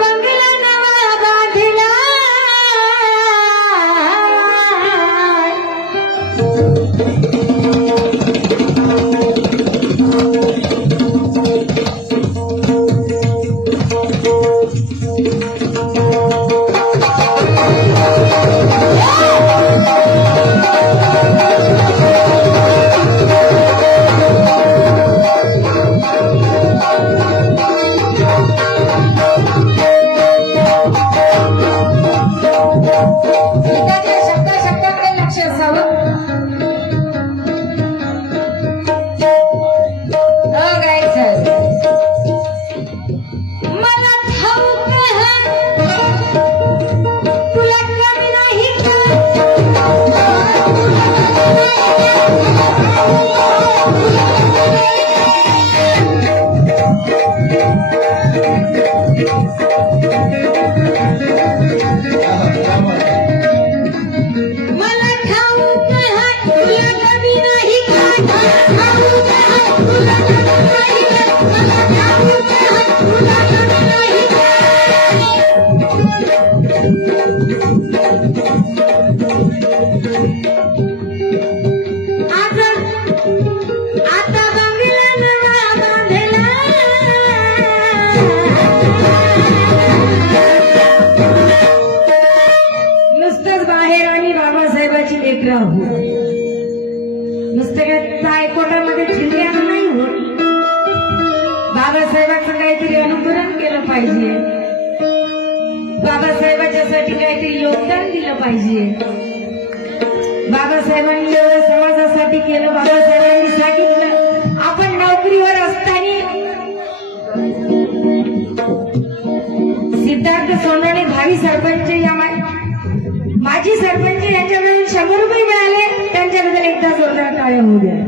बंगला नवा बांधला कोटामध्ये ठिकाण नाही होत. बाबासाहेबांचं काहीतरी अनुकरण केलं पाहिजे. बाबासाहेबांच्यासाठी काहीतरी योगदान दिलं पाहिजे. बाबासाहेबांनी एवढं समाजासाठी केलं. बाबासाहेबांनी सांगितलं आपण नोकरीवर असताना सिद्धार्थ सोनवणे भावी सरपंच या माजी सरपंच यांच्याकडून 100 रुपये मिळाले. त्यांच्याबद्दल एकदा जोरदार टाळ्या होऊ द्या.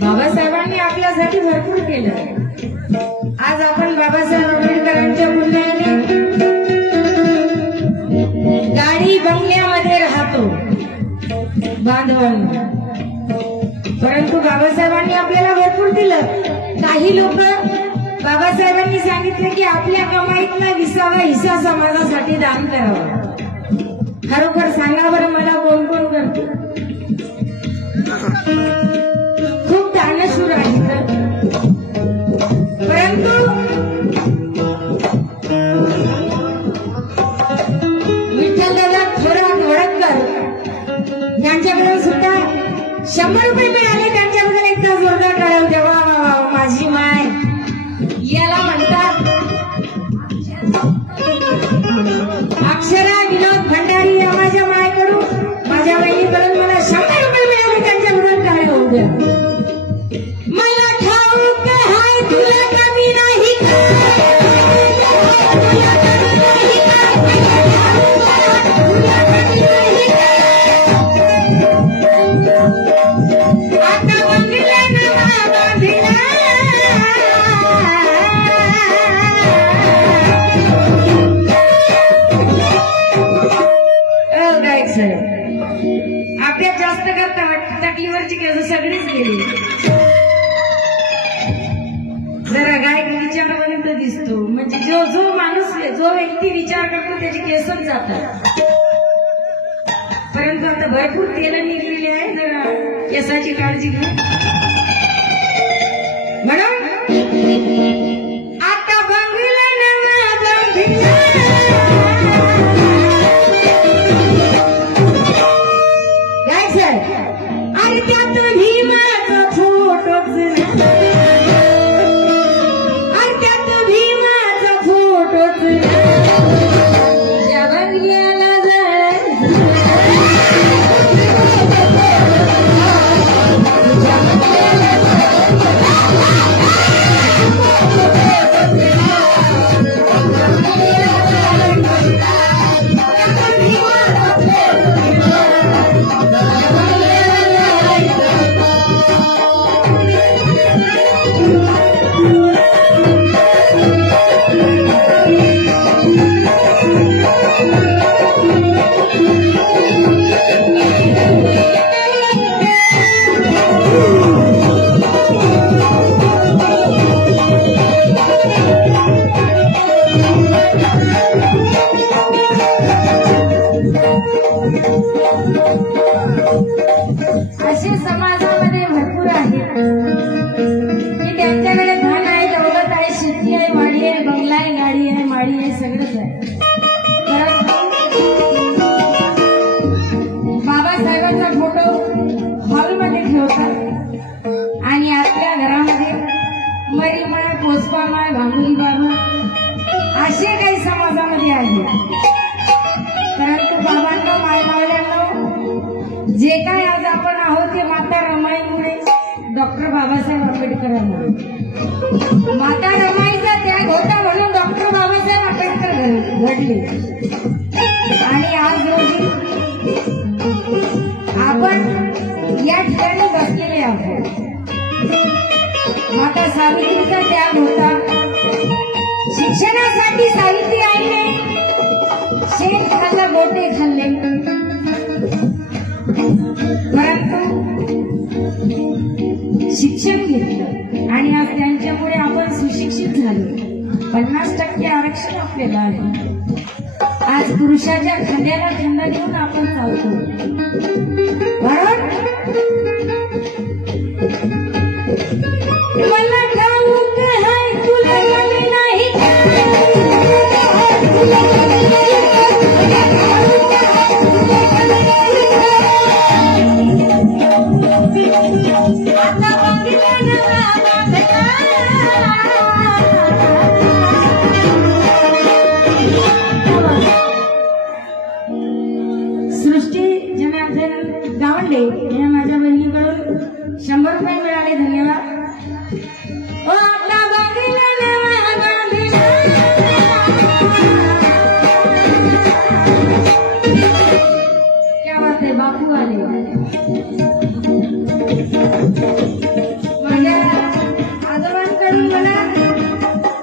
बाबासाहेबांनी आपल्यासाठी भरपूर केलं. आज आपण बाबासाहेब आंबेडकरांच्या पुण्याने गाडी बंगल्यामध्ये राहतो बांधवांनी, परंतु बाबासाहेबांनी आपल्याला भरपूर दिलं. काही लोक बाबासाहेबांनी सांगितलं की आपल्या कमाईतला 20वा हिस्सा समाजासाठी दान करावा. खरोखर सांगा बरं मला कोण कोण करते? खूप दानशूर आहे. परंतु विठ्ठलदादा थोरात वडकर यांच्याकडे सुद्धा 100 रुपये मिळाले. त्यांच्याबद्दल एकदा जोरदार टाळ्या होत्या. वा वा वा माझी माय अभ्यास जास्त करता वाटतं टकलीवरची केस सगळीच गेली. जरा गायक विचारापर्यंत दिसतो म्हणजे जो माणूस जो व्यक्ती विचार करतो त्याची केसच जातात. परंतु आता भरपूर तेल निघलेली आहे, जरा केसाची काळजी घ्या. म्हणून आता बंगला नवा बंगला काय सर अरे त्यात भीमाचा फोटोच अरे त्यात भीमाचा फोटोच ज्या बंगल्याला असे समाजामध्ये भरपूर आहेत की त्यांच्याकडे धन आहे, दौलत आहे, शेती आहे, वाडी आहे, बंगला आहे, गाडी आहे, माडी आहे, सगळंच आहे. बाबासाहेबांचा फोटो हॉलमध्ये ठेवतात आणि आपल्या घरामध्ये मरीमाय, पोचपामाय, भांगुली बाबा असे काही समाजामध्ये आहे. परंतु बाबांना मायमावल्यांना जे काय आज आपण आहोत ते माता रमाईमुळे, डॉक्टर बाबासाहेब आंबेडकरांमुळे. माता रमाईचा त्याग होता म्हणून डॉक्टर बाबासाहेब आंबेडकर घडले. आणि आज रोजी आपण या ठिकाणी बसलेले आहोत. माता सावित्रीचा त्याग होता. शिक्षणासाठी सावित्री आईने शेत खाल्लं, गोटे खाल्ले, परंतु शिक्षण घेतलं आणि आज त्यांच्यामुळे आपण सुशिक्षित झालो. 50% आरक्षण आपल्याला आहे. आज पुरुषाच्या खांद्याला खांदा घेऊन आपण चालतो. म्हणून मला ठाऊक आहे तुला नाही सृष्टी जनार्दन गावंडे या माझ्या बहिणीकडून 100 रुपये मिळाले. धन्यवाद. क्या बात आहे, बापू आले. माझ्या आजोबांकडून मला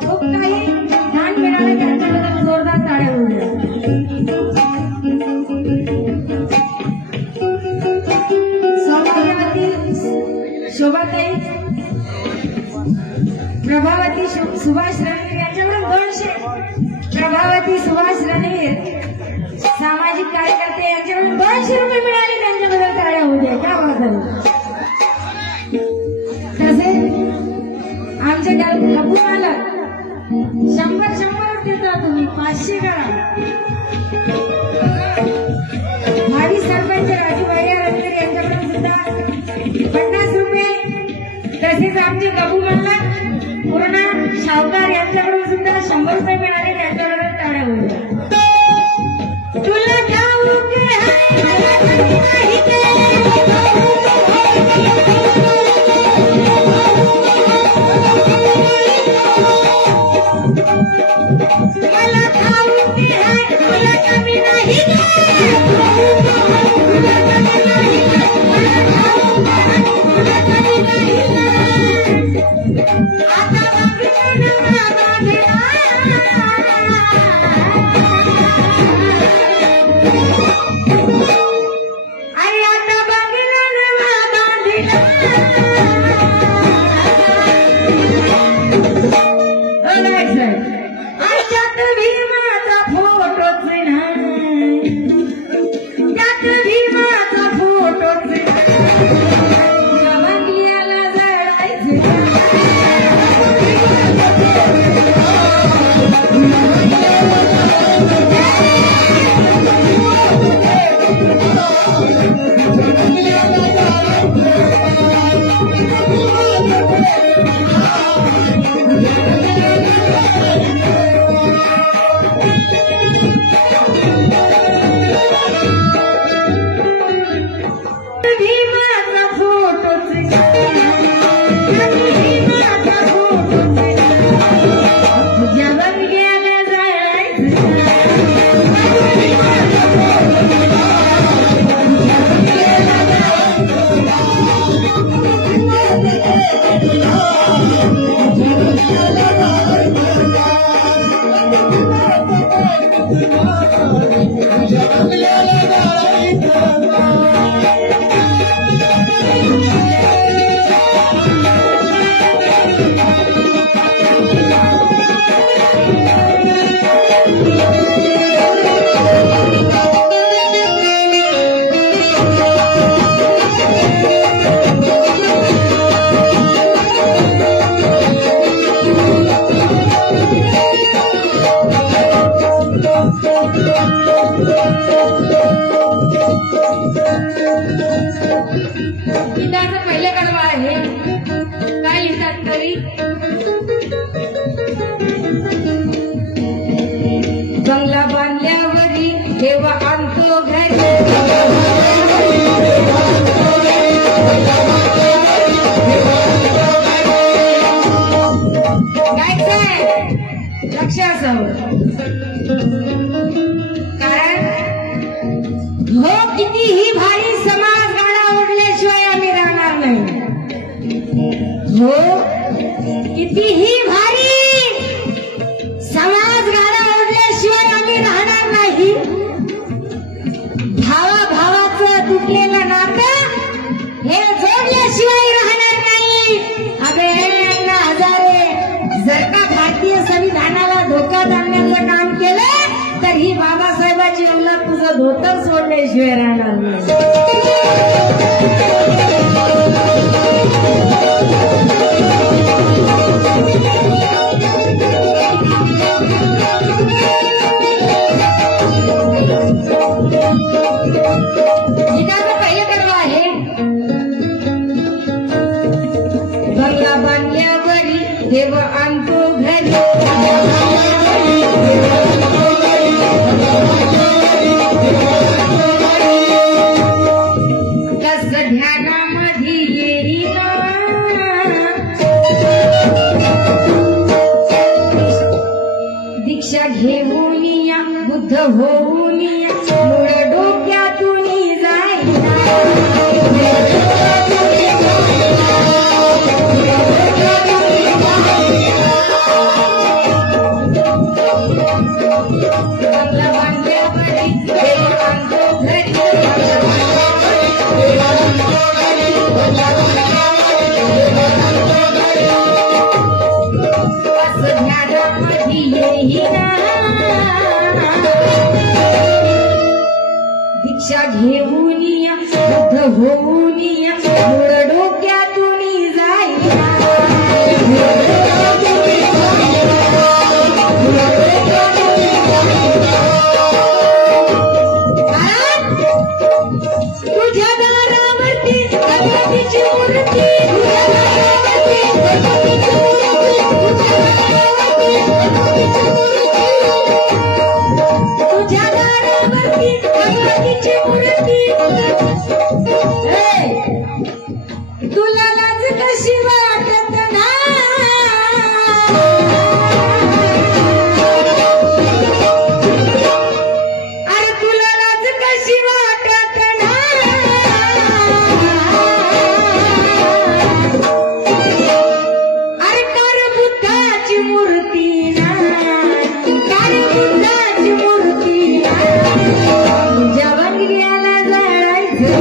खूप काही दान मिळाले, त्यांच्याबद्दल जोरदार टाळ्या उडल्या. सौभाग्यवती शोभाताई, प्रभावती सुभाष रणवीर यांच्याकडून 200, प्रभावती सुभाष रणवीर सामाजिक कार्यकर्ते यांच्याकडून 200 रुपये मिळाले, त्यांच्याबद्दल टाळ्या उद्या. काय वाटतं? तसे आमच्या लपूनाला 100 देता तुम्ही, 500 करा. माजी सरपंच राजू भैया रत्नेर यांच्याकडून सुद्धा 50 रुपये. तसेच आमचे गबूमल्ला पूर्णा सावकार यांच्याकडून सुद्धा 100 रुपये मिळाले, त्यांच्याबद्दल टाळ्या उद्या. तुला ठाऊक मला ठाऊक आहे तुला कमी नाही अरे आता बंगला बांधल्यावरी देवा आणतो घरी लक्ष असावं कारण हो कितीही भारी समाज गाडा ओढल्याशिवाय आम्ही राहणार नाही। हो कितीही भारी समाज गाडा ओढल्याशिवाय आम्ही राहणार नाही। भावा भावाचं तुटलेलं नातं हे जोडल्याशिवाय राहणार नाही। अबे अण्णा हजारे जर का भारतीय संविधानाला धोका आणण्याचं काम केलं तर ही बाबासाहेबाची मुलं तुझं धोतर सोडल्याशिवाय राहणार नाही। गीताचं पहिलं कडवं आहे बंगला बांधल्यावरी देव आणतो घरी कसं ध्यानामध्ये येईन दीक्षा घेऊन या बुद्ध होऊन या मूळ डोक्यातून दीक्षा घेऊन या बुद्ध होऊन या मूळ डोक्यातून तुझ्या दारावरती गणपतीची मूर्ती तुझ्या दारावरती गणपतीची मूर्ती तुला लाज कशी वाटत अरे तुला लाज कशी वाटत अरे कार बुद्धाची मूर्ती ना कार बुद्धाची मूर्ती तुझ्या बंगल्याला जायचं